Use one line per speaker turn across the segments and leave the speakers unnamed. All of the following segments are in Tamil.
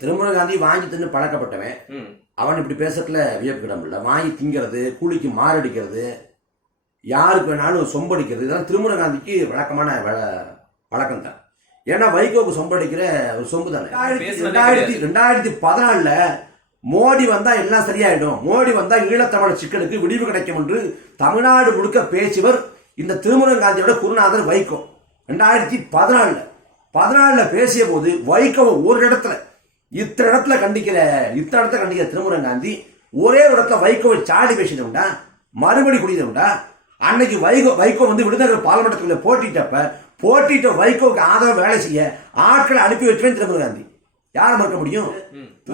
திருமுருக காந்தி வாங்கி தின்னு பழக்கப்பட்டவன். அவன் இப்படி பேசுறதுல வியப்பிடம் இல்லை வாங்கி திங்கிறது கூலிக்கு மாரடிக்கிறது யாருக்கு வேணாலும் சொம்படிக்கிறது இதெல்லாம் திருமுருக காந்திக்கு வழக்கமான பழக்கம் தான் ஏன்னா வைகோவுக்கு சொம்படிக்கிற ஒரு சொம்பு தானே? ரெண்டாயிரத்தி ரெண்டாயிரத்தி பதினாலுல மோடி வந்தா எல்லாம் சரியாயிடும். மோடி வந்தா ஈழத்தமிழ் சிக்கலுக்கு விடிவு கிடைக்கும் என்று தமிழ்நாடு முழுக்க பேசியவர் இந்த திருமுருகன் காந்தியோட குருநாதர் வைகோ. ரெண்டாயிரத்தி பதினாலுல. பதினாலுல பேசிய போது வைகோவை ஒரு இடத்துல இத்தனை இடத்துல கண்டிக்கிற இத்தனை இடத்துல கண்டிக்கிற திருமுருகன் காந்தி. ஒரே இடத்துல வைகோவை சாடி பேசினோம்டா மறுபடி குடிதோம்டா அன்னைக்கு வைகோ வைகோ வந்து விடுதலை பாராளுமன்றத்துக்குள்ள போட்டிட்டப்ப போட்டிட்ட வைகோவுக்கு ஆதரவு வேலை செய்ய ஆட்களை அனுப்பி வச்சுவேன் திருமுருகன் காந்தி. யாரை மறுக்க முடியும்?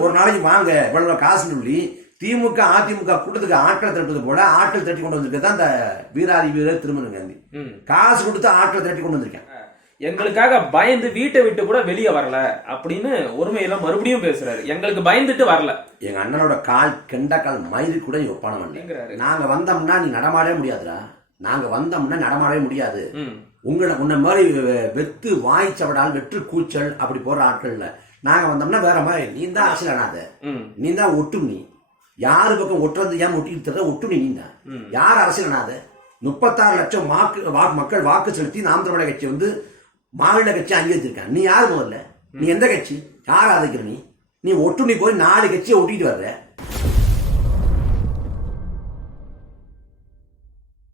ஒரு நாளைக்கு வாங்க இவ்வளவு காசு சொல்லி திமுக அதிமுக கூட்டத்துக்கு ஆட்களை திரட்டுறது போல ஆட்கள் திரட்டி கொண்டு வந்திருக்கிறது தான் இந்த வீராதி வீரர் திருமணம் காந்தி. காசு கொடுத்து ஆட்களை திரட்டி கொண்டு வந்திருக்கேன்.
எங்களுக்காக பயந்து வீட்டை விட்டு கூட வெளியே வரல அப்படின்னு ஒருமையில மறுபடியும் பேசுறாரு. எங்களுக்கு பயந்துட்டு வரல.
எங்க அண்ணனோட கால் கெண்ட கால் மயிறு கூட நீ ஒப்பான. பண்ணேன் நாங்க வந்தோம்னா நீ நடமாடவே முடியாதுடா. நாங்க வந்தோம்னா நடமாடவே முடியாது. உங்களை உன்ன மாதிரி வெத்து வாய்ச்சவடால் வெற்று கூச்சல் அப்படி போற ஆட்கள் இல்ல. நாங்க வந்தோம்னா வேற மாதிரி. நீ தான் அண்ணாத நீ தான் ஒட்டும் நீ. யாரு பக்கம் ஒட்டுறது ஏன் ஒட்டிட்டு ஒட்டும் நீ தான். யார் அரசியல் அண்ணாத முப்பத்தாறு லட்சம் வாக்கு மக்கள் வாக்கு செலுத்தி நாம் தமிழக கட்சி வந்து மாநில கட்சி அங்கீகரிச்சிருக்காங்க. நீ யார் முதல்ல? நீ எந்த கட்சி? யார் ஆதரிக்கிற நீ? நீ ஒட்டு போய் நாலு கட்சியை ஒட்டிட்டு வர்ற.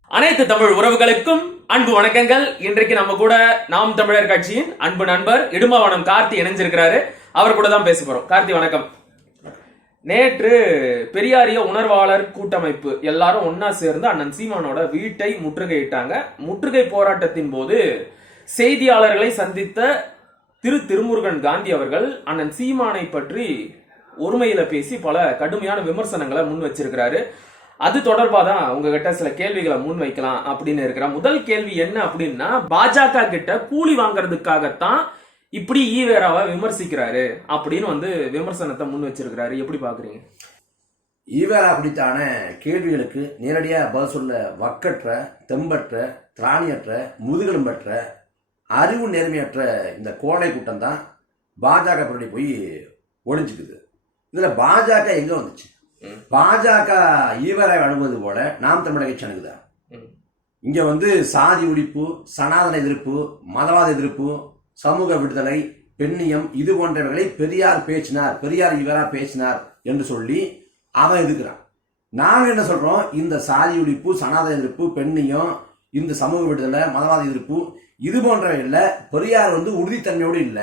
அனைத்து தமிழ் உறவுகளுக்கும் அன்பு வணக்கங்கள். இன்றைக்கு நம்ம கூட நாம் தமிழர் கட்சியின் அன்பு நண்பர் இடுமாவனம் கார்த்தி இணைஞ்சிருக்கிறாரு. அவர் கூட தான் பேச போறோம். கார்த்தி வணக்கம். நேற்று பெரியாரிய உணர்வாளர் கூட்டமைப்பு எல்லாரும் ஒன்னா சேர்ந்து அண்ணன் சீமானோட வீட்டை முற்றுகையிட்டாங்க. முற்றுகை போராட்டத்தின் போது செய்தியாளர்களை சந்தித்த திரு திருமுருகன் காந்தி அவர்கள் அண்ணன் சீமானை பற்றி ஒருமையில பேசி பல கடுமையான விமர்சனங்களை முன் வச்சிருக்கிறாரு. அது தொடர்பாக தான் உங்ககிட்ட சில கேள்விகளை முன் வைக்கலாம் அப்படின்னு இருக்கிறேன் முதல் கேள்வி என்ன அப்படின்னா பாஜக கிட்ட கூலி வாங்குறதுக்காகத்தான் இப்படி ஈவேராவை விமர்சிக்கிறாரு அப்படின்னு வந்து விமர்சனத்தை முன் வச்சிருக்கிறாரு. எப்படி பாக்குறீங்க?
ஈவேரா குறித்தான கேள்விகளுக்கு நேரடியாக பதில் சொல்ல வக்கற்ற தெம்பற்ற திராணியற்ற முதுகெலும்பற்ற அறிவு நேர்மையற்ற இந்த கோழை கூட்டம் தான் பாஜக பின்னாடி போய் ஒளிஞ்சுக்குது. இதில் பாஜக எங்கே வந்துச்சு. பாஜக ஈவேரா அணுகுவது போல நாம் தமிழக கட்சி அணுகுதா
ம்.
இங்க வந்து சாதி ஒழிப்பு சனாதன எதிர்ப்பு மதவாத எதிர்ப்பு சமூக விடுதலை பெண்ணியம் இது போன்றவைகளை பெரியார் பேசினார் பெரியார் இவரா பேசினார் என்று சொல்லி அவன் எதுக்குறான் நாங்க என்ன சொல்றோம்? இந்த சாதி ஒழிப்பு சனாதன எதிர்ப்பு பெண்ணியம் இந்த சமூக விடுதலை மதவாத எதிர்ப்பு இது போன்றவைகள்ல பெரியார் வந்து உறுதித்தன்மையோடு இல்ல.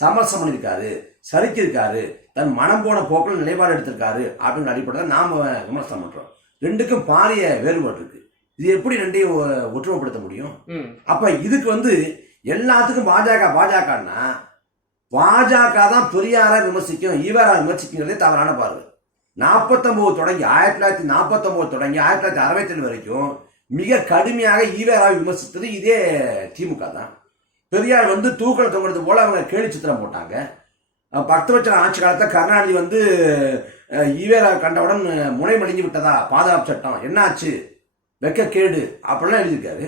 சமரசம் பண்ணியிருக்காரு சரிக்கிருக்காரு தன் மனம் போன போக்கில் நிலைப்பாடு எடுத்திருக்காரு அப்படிங்கிற அடிப்படையில் நாம விமர்சனம் பண்றோம். ரெண்டுக்கும் பாரிய வேறுபாடு இருக்கு. இது எப்படி ரெண்டையும் ஒற்றுமைப்படுத்த முடியும்? அப்ப இதுக்கு வந்து எல்லாத்துக்கும் பாஜக பாஜகன்னா பாஜக தான் பெரியார விமர்சிக்கும் ஈவரா விமர்சிக்கிறதே தவறான பார்வை. நாற்பத்தொன்பது தொடங்கி ஆயிரத்தி தொள்ளாயிரத்தி நாற்பத்தொன்பது தொடங்கி ஆயிரத்தி தொள்ளாயிரத்தி அறுபத்தி வரைக்கும் மிக கடுமையாக ஈவராவை விமர்சித்தது இதே திமுக தான். பெரியார் வந்து தூக்கல தொங்குறது போல அவங்க கேலி சித்திரம் போட்டாங்க. வருஷம் ஆட்சி காலத்தில் கருணாநிதி வந்து ஈவேரா கண்டவுடன் அஹ், முனை மடிஞ்சு விட்டதா? பாதுகாப்பு சட்டம். என்னாச்சு? வெக்க கேடு. அப்படிலாம் எழுதியிருக்காரு.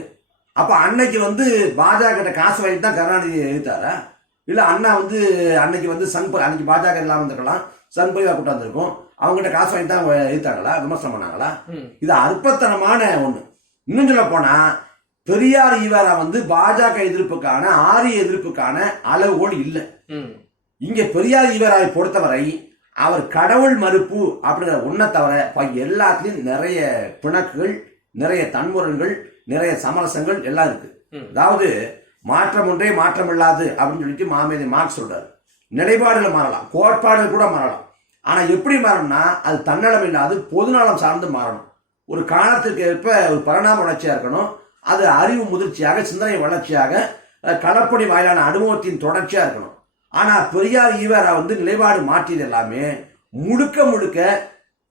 அப்ப அன்னைக்கு வந்து பாஜக கிட்ட காசு வாங்கிட்டு தான் கருணாநிதி எழுத்தாரா இல்ல அண்ணா வந்து அன்னைக்கு வந்து சன் ப- அன்னைக்கு பாஜக இல்லாம இருந்திருக்கலாம். சன் பரிவா கூட்டம் வந்திருக்கும். அவங்க கிட்ட காசு வாங்கிட்டு தான் எழுத்தாங்களா விமர்சனம் பண்ணாங்களா? இது அற்பத்தனமான ஒண்ணு. இன்னும் சொல்ல போனா பெரியார் ஈவேரா வந்து பாஜக எதிர்ப்புக்கான ஆரிய எதிர்ப்புக்கான அளவுகோல் இல்லை. இங்க பெரியார் ஈவராவை பொறுத்தவரை அவர் கடவுள் மறுப்பு அப்படிங்கிற ஒன்றை தவிர எல்லாத்துலயும் நிறைய பிணக்குகள் நிறைய தன்முரண்கள் நிறைய சமரசங்கள் எல்லாம் இருக்கு. அதாவது மாற்றம் ஒன்றே மாற்றம் இல்லாது அப்படின்னு சொல்லிட்டு மாமேதை மார்க் சொல்றாரு. நிலைப்பாடுகள் மாறலாம் கோட்பாடுகள் கூட மாறலாம். ஆனா எப்படி மாறணும்னா அது தன்னலம் இல்லாது பொதுநலம் சார்ந்து மாறணும். ஒரு காலத்துக்கு ஏற்ப ஒரு பரிணாம வளர்ச்சியாக இருக்கணும். அது அறிவு முதிர்ச்சியாக சிந்தனை வளர்ச்சியாக அஹ், களப்பணி வாயிலான அனுபவத்தின் தொடர்ச்சியாக இருக்கணும். ஆனால் பெரியார் ஈவரா வந்து நிலைப்பாடு மாற்றியது எல்லாமே முழுக்க முழுக்க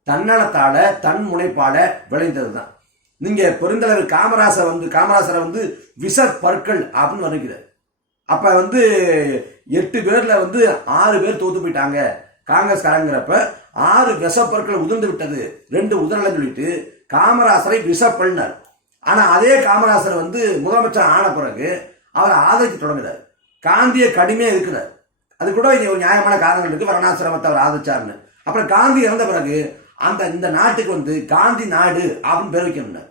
தன்னலத்தால தன் முனைப்பால் விளைந்தது தான் நீங்க பெருந்தலைவர் காமராசர் வந்து காமராசரை வந்து விஷ பற்கள் அப்படின்னு வருகிறார். அப்ப வந்து எட்டு பேர்ல வந்து ஆறு பேர் தோத்து போயிட்டாங்க. காங்கிரஸ் காரங்கிறப்ப ஆறு விசப்பற்கள் உதிர்ந்து விட்டது. ரெண்டு உதிரலன்னு சொல்லிட்டு காமராசரை விஷப்பல்னார் ஆனா அதே காமராசர் வந்து முதலமைச்சர் ஆன பிறகு அவரை ஆதரிக்க தொடங்குறார் காந்தியை கடுமையா இருக்கிறார் அது கூட இங்க ஒரு நியாயமான காரணங்கள் இருக்கு. வர்ணாசிரமத்தை அவர் ஆதரிச்சாருன்னு அப்புறம் காந்தி இறந்த பிறகு அந்த இந்த நாட்டுக்கு வந்து காந்தி நாடு அப்படின்னு பேர் வைக்கணும்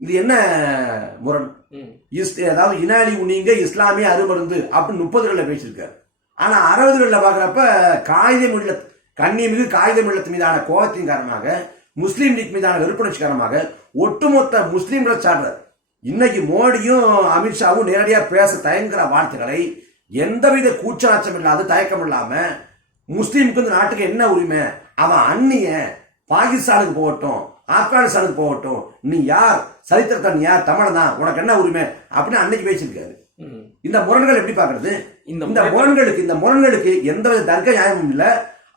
இது என்ன முரண். இஸ் அதாவது இனாலி உனிங்க இஸ்லாமிய அருமருந்து அப்படின்னு முப்பதுகளில் பேசியிருக்காரு. ஆனா அறுபதுகளில் பார்க்குறப்ப காகித மில்லத் கண்ணியமிகு காகித மில்லத்து மீதான கோபத்தின் காரணமாக முஸ்லீம் லீக் மீதான வெறுப்புணர்ச்சி காரணமாக ஒட்டுமொத்த முஸ்லீம்களை சாடுறார் இன்னைக்கு மோடியும் அமித்ஷாவும் நேரடியாக பேச தயங்குற வார்த்தைகளை எந்தவித கூச்சநாச்சம் இல்லாத தயக்கம் இல்லாம முஸ்லீமுக்கு இந்த நாட்டுக்கு என்ன உரிமை? அவன் அந்நிய பாகிஸ்தானுக்கு போகட்டும் ஆப்கானிஸ்தானுக்கு போகட்டும். நீ யார்? சரித்திரத்தை நீ யார்? தமிழன் தான். உனக்கு என்ன உரிமை? அப்படின்னு அன்னைக்கு பேசியிருக்காரு. இந்த முரண்கள் எப்படி பார்க்கறது?
இந்த
முரண்களுக்கு இந்த முரண்களுக்கு எந்தவித தர்க்க நியாயமும் இல்ல.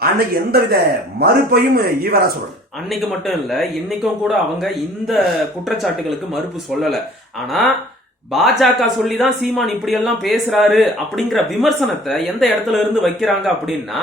அன்னைக்கு எந்தவித மறுப்பையும் ஈவரா சொல்லணும்
அன்னைக்கு மட்டும் இல்ல இன்னைக்கும் கூட அவங்க இந்த குற்றச்சாட்டுகளுக்கு மறுப்பு சொல்லல. ஆனா பாஜக சொல்லிதான் சீமான் இப்படி எல்லாம் பேசுறாரு அப்படிங்கிற விமர்சனத்தை எந்த இடத்துல இருந்து வைக்கிறாங்க அப்படின்னா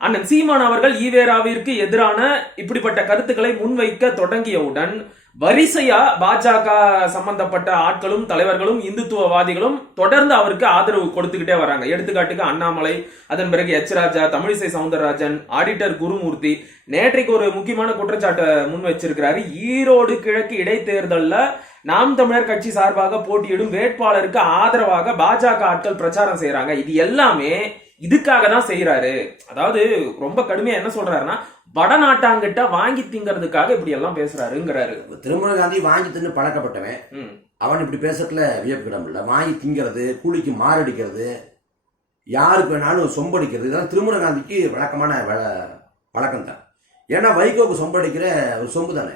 அண்ணன் சீமான் அவர்கள் ஈவேராவிற்கு எதிரான இப்படிப்பட்ட கருத்துக்களை முன்வைக்க தொடங்கியவுடன் வரிசையா பாஜக சம்பந்தப்பட்ட ஆட்களும் தலைவர்களும் இந்துத்துவவாதிகளும் தொடர்ந்து அவருக்கு ஆதரவு கொடுத்துக்கிட்டே வராங்க. எடுத்துக்காட்டுக்கு அண்ணாமலை அதன் பிறகு எச் ராஜா தமிழிசை சவுந்தரராஜன் ஆடிட்டர் குருமூர்த்தி நேற்றைக்கு ஒரு முக்கியமான குற்றச்சாட்டை முன் வச்சிருக்கிறாரு ஈரோடு கிழக்கு இடைத்தேர்தலில் நாம் தமிழர் கட்சி சார்பாக போட்டியிடும் வேட்பாளருக்கு ஆதரவாக பாஜக ஆட்கள் பிரச்சாரம் செய்யறாங்க இது எல்லாமே இதுக்காக தான் செய்யறாரு அதாவது ரொம்ப கடுமையா என்ன சொல்றாருன்னா வடநாட்டாங்கிட்ட வாங்கி திங்கிறதுக்காக இப்படி எல்லாம் பேசுறாருங்கிறாரு.
திருமுருக காந்தி வாங்கி தின்னு பழக்கப்பட்டவன். அவன் இப்படி பேசுறதுல வியப்பு இடம் இல்லை. வாங்கி திங்கிறது கூலிக்கு மாரடிக்கிறது யாருக்கு வேணாலும் சொம்படிக்கிறது இதெல்லாம் திருமுருக காந்திக்கு வழக்கமான வழக்கம் தான். ஏன்னா வைகோக்கு சொம்படிக்கிற ஒரு சொம்பு தானே.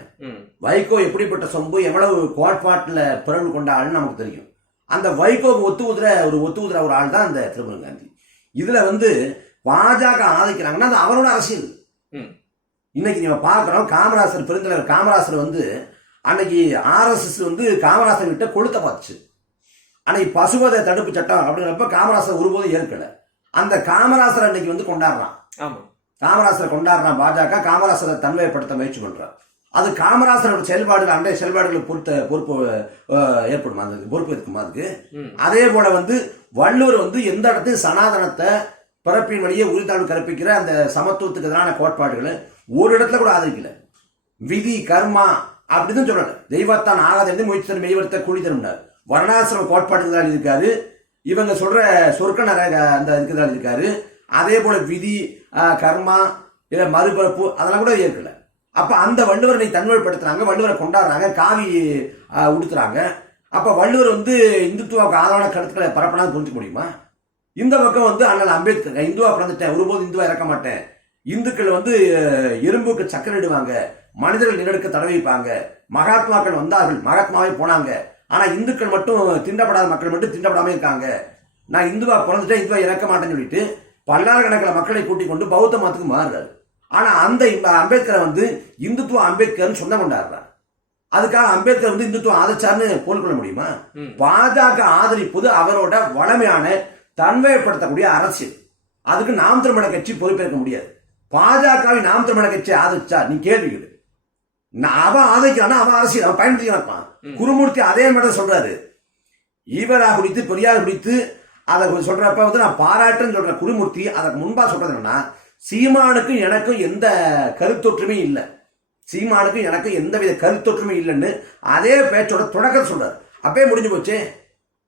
வைகோ எப்படிப்பட்ட சொம்பு எவ்வளவு கோட்பாட்டில் பிறகு கொண்ட ஆள்னு நமக்கு தெரியும். அந்த வைகோக்கு ஒத்து ஊதுற ஒரு ஒத்து ஊதுற ஒரு ஆள் தான் அந்த திருமுருகன் காந்தி. இதுல வந்து பாஜக ஆதரிக்கிறாங்கன்னா அது அவரோட அரசியல். இன்னைக்கு நம்ம பார்க்குறோம் காமராசர் பெருந்தலைவர் காமராசர் வந்து அன்னைக்கு ஆர்எஸ்எஸ் வந்து காமராசர் கிட்ட கொளுத்த பார்த்துச்சு. அன்னைக்கு பசுபத தடுப்பு சட்டம் அப்படிங்கிறப்ப காமராசர் ஒருபோதும் ஏற்கல. அந்த காமராசர் அன்னைக்கு வந்து கொண்டாடுறான். காமராசரை கொண்டாடுறான் பாஜக காமராசரை தன்மைப்படுத்த முயற்சி பண்றான் அது காமராசரோட செயல்பாடுகள் அன்றைய செயல்பாடுகளுக்கு பொறுத்த பொறுப்பு ஏற்படுமா? அந்த பொறுப்பு இருக்குமா அதுக்கு? அதே போல வந்து வள்ளுவர் வந்து எந்த இடத்தையும் சனாதனத்தை பிறப்பின் வழியே உரித்தாழ்வு கற்பிக்கிற அந்த சமத்துவத்துக்கு எதிரான கோட்பாடுகளை ஒரு இடத்துல கூட ஆதரிக்கல. விதி கர்மா அப்படின்னு சொல்றாரு தெய்வத்தான் ஆகாத முயற்சி மெய்வர்த்த கூலி தரும்னார் வர்ணாசிரம கோட்பாட்டுக்கு தான் இருக்காரு. இவங்க சொல்ற சொர்க்க நரக அந்த இதுக்கு தான் இருக்காரு. அதே போல விதி கர்மா இல்ல மறுபிறப்பு அதெல்லாம் கூட ஏற்கல. அப்ப அந்த வள்ளுவரை தன்மைப்படுத்துறாங்க வள்ளுவரை கொண்டாடுறாங்க காவி உடுத்துறாங்க. அப்போ வள்ளுவர் வந்து இந்துத்துவாவுக்கு ஆதரவான கருத்துக்களை பரப்பினா புரிஞ்சுக்க முடியுமா? இந்த பக்கம் வந்து அண்ணன் அம்பேத்கர் நான் இந்துவா பிறந்துட்டேன் ஒருபோது இந்துவா இறக்க மாட்டேன். இந்துக்கள் வந்து எறும்புக்கு சக்கரை இடுவாங்க மனிதர்கள் நிலடுக்க தடவி வைப்பாங்க மகாத்மாக்கள் வந்தார்கள் மகாத்மாவே போனாங்க. ஆனால் இந்துக்கள் மட்டும் திண்டப்படாத மக்கள் மட்டும் திண்டப்படாமல் இருக்காங்க. நான் இந்துவா பிறந்துட்டேன் இந்துவா இறக்க மாட்டேன்னு சொல்லிட்டு பல்லாயிரக்கணக்கில் மக்களை கூட்டிக் கொண்டு பௌத்த மதத்துக்கு மாறுறாரு. ஆனால் அந்த அம்பேத்கரை வந்து இந்துத்துவ அம்பேத்கர்னு சொந்தம் கொண்டாடுறார். அதுக்காக அம்பேத்கர் வந்து இந்துத்துவம் ஆதரிச்சார்னு கொள்ள முடியுமா. பாஜக ஆதரிப்பது அவரோட வளமையான தன்மைப்படுத்தக்கூடிய அரசியல். அதுக்கு நாம் தமிழர் கட்சி பொறுப்பேற்க முடியாது. பாஜகவை நாம் தமிழர் கட்சி ஆதரிச்சா நீ கேள்வி அவன் ஆதரிக்கிறானா? அவன் அரசியல். அவன் பயன்படுத்திக்கிறான். குருமூர்த்தி அதே மாதிரி சொல்றாரு. ஈவரா குறித்து பெரியார் குறித்து அதை சொல்றப்ப வந்து நான் பாராட்டுன்னு சொல்ற குருமூர்த்தி. அதற்கு முன்பா சொல்றது என்னன்னா சீமானுக்கும் எனக்கும் எந்த கருத்தொற்றுமையும் இல்லை. சீமானுக்கும் எனக்கும் எந்தவித கருத்தொற்றுமை இல்லைன்னு அதே பேச்சோட தொடக்கம் சொல்றாரு. அப்பயே முடிஞ்சு போச்சே.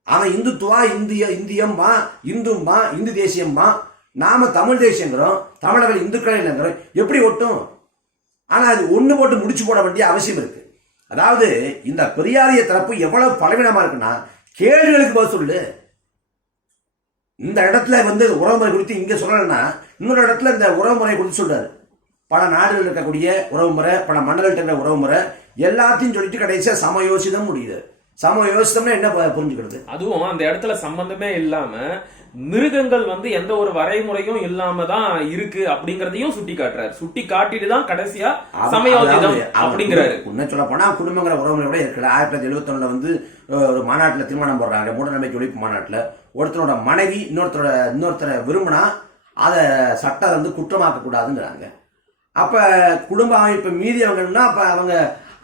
அவன் இந்துத்துவா இந்திய இந்தியம்மா இந்தும்மா இந்து தேசியம்மா நாம தமிழ் தேசியங்கிறோம் தமிழர்கள் இந்துக்கள் இல்லைங்கிறோம். எப்படி ஒட்டும்? ஆனால் அது ஒன்று போட்டு முடிச்சு போட வேண்டிய அவசியம் இருக்கு. அதாவது இந்த பெரியாரிய தரப்பு எவ்வளவு பலவீனமா இருக்குன்னா கேள்விகளுக்கு பதில் சொல்லு. இந்த இடத்துல வந்து உறவுமுறை குறித்து இங்க சொல்லலைன்னா இன்னொரு இடத்துல இந்த உறவுமுறை குறித்து சொல்றாரு. பல நாடுகள் இருக்கக்கூடிய உறவுமுறை பல மண்டலத்தில் இருக்கிற உறவுமுறை எல்லாத்தையும் சொல்லிட்டு கடைசியா சமயோசிதம் முடியுது. சமயோசிதம்னா என்ன புரிஞ்சுக்கிறது?
அதுவும் அந்த இடத்துல சம்பந்தமே இல்லாம மிருகங்கள் வந்து எந்த ஒரு வரைமுறையும் இல்லாம தான் இருக்கு அப்படிங்கறதையும் சுட்டி காட்டுறாரு சுட்டி காட்டிட்டு தான் கடைசியா
அவ
அப்படிங்கிறாரு.
உண்மை சொல்ல போனா குடும்பங்கிற உறவுமுறை கூட இருக்கல ஆயிரத்தி தொள்ளாயிரத்தி எழுபத்தொன்னுல வந்து அஹ், ஒரு மாநாட்டில் திருமணம் போடுறாங்க. மூடநம்பிக்கை ஒழிப்பு மாநாட்டில். ஒருத்தரோட மனைவி இன்னொருத்தரோட இன்னொருத்தரை விரும்பினா அதை சட்டம் வந்து குற்றமாக்க கூடாதுங்கிறாங்க அப்ப குடும்ப அமைப்பு மீதியவங்கன்னா அப்ப அவங்க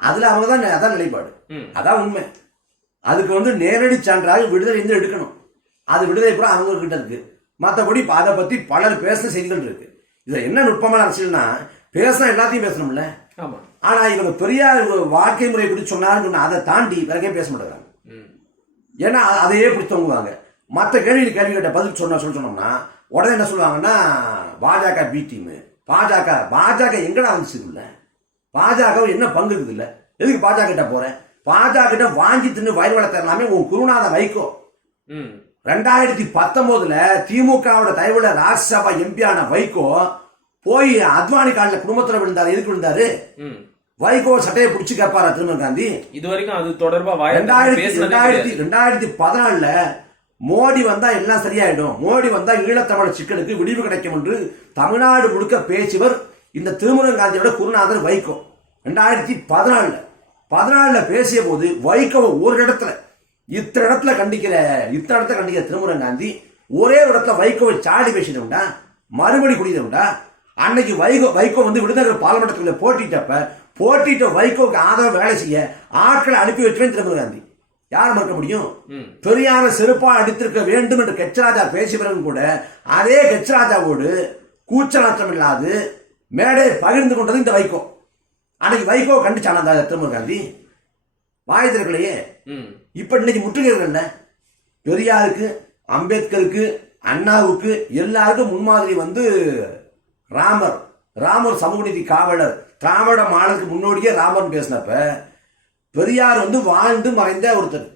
அதுல அவங்க தான் அதான் நிலைப்பாடு. அதான் உண்மை. அதுக்கு வந்து நேரடி சான்றாக விடுதலை வந்து எடுக்கணும். அது விடுதலை கூட அவங்க கிட்ட இருக்கு. மற்றபடி அதை பத்தி பலர் பேசின செய்திகள் இருக்கு. இதுல என்ன நுட்பமான அரசியல்னா பேசினா எல்லாத்தையும் பேசணும்ல.
ஆமா.
ஆனா இவங்க பெரியார் ஒரு வாழ்க்கை முறை எப்படி சொன்னாருன்னு சொன்னா அதை தாண்டி எங்கேயும் பேச மாட்டேங்கிறாங்க. ஏன்னா அதையே பிடிச்சி தொங்குவாங்க. மற்ற கேள்வி கேள்வி கேட்ட பதில் சொன்னா சொல்ல சொன்னோம்னா உடனே என்ன சொல்லுவாங்கன்னா பாஜக பி டீம் பாஜக பாஜக எங்கடா வந்துச்சு இல்ல பாஜக என்ன பங்கு இருக்குது இல்ல? எதுக்கு பாஜக கிட்ட போறேன் பாஜக கிட்ட வாங்கி தின்னு வயிறு வளர்த்த எல்லாமே உன் குருநாத வைகோ.
ம்.
ரெண்டாயிரத்தி பத்தொன்பதுல திமுகவோட தயவுல ராஜ்யசபா எம்பியான வைகோ போய் அத்வானி காலில் குடும்பத்துல விழுந்தாரு. எதுக்கு விழுந்தாரு? வைகோ சட்டையை பிடிச்சி கேட்பாரா திருமண காந்தி
இது வரைக்கும் அது தொடர்பா
ரெண்டாயிரத்தி ரெண்டாயிரத்தி. ரெண்டாயிரத்தி பதினாலுல மோடி வந்தா எல்லாம் சரியாயிடும். மோடி வந்தா ஈழத்தமிழ் சிக்கலுக்கு விடிவு கிடைக்கும் என்று தமிழ்நாடு முழுக்க பேசியவர் இந்த திருமுருகன் காந்தியோட குருநாதர் வைகோ. ரெண்டாயிரத்தி பதினாலுல. பதினாலுல பேசிய போது வைகோவை ஒரு இடத்துல இத்தனை இடத்துல கண்டிக்கிற இத்தனை இடத்துல கண்டிக்கிற திருமுருகன் காந்தி ஒரே இடத்துல வைகோவை சாடி பேசினவுண்டா மறுபடி குடிதவுண்டா அன்னைக்கு வைகோ வைகோ வந்து விருதுநகர் பாராளுமன்றத்துக்குள்ள போட்டிட்டப்ப போட்டிட்ட வைகோவுக்கு ஆதரவு வேலை செய்ய ஆட்களை அனுப்பி வச்சுவேன் திருமுருகன் காந்தி யார் மறுக்க முடியும். பெரியார செருப்பா அடித்திருக்க வேண்டும் என்று கெச்சராஜா பேசி பிறகு கூட அதே கெச்சராஜாவோடு கூச்சநாற்றம் இல்லாது மேடை பகிர்ந்து கொண்டது இந்த வைகோ. அன்னைக்கு வைகோ கண்டிச்சான திருமுருகன் காந்தி. வாய் திறக்கலையே?
ம்.
இப்ப இன்னைக்கு முற்றுகைகள் என்ன? பெரியாருக்கு அம்பேத்கருக்கு அண்ணாவுக்கு எல்லாருக்கும் முன்மாதிரி வந்து ராமர் ராமர் சமூக நீதி காவலர் திராவிட மாடலுக்கு முன்னோடியே ராமர் பேசினப்ப பெரியார் வந்து வாழ்ந்து மறைந்த ஒருத்தர்.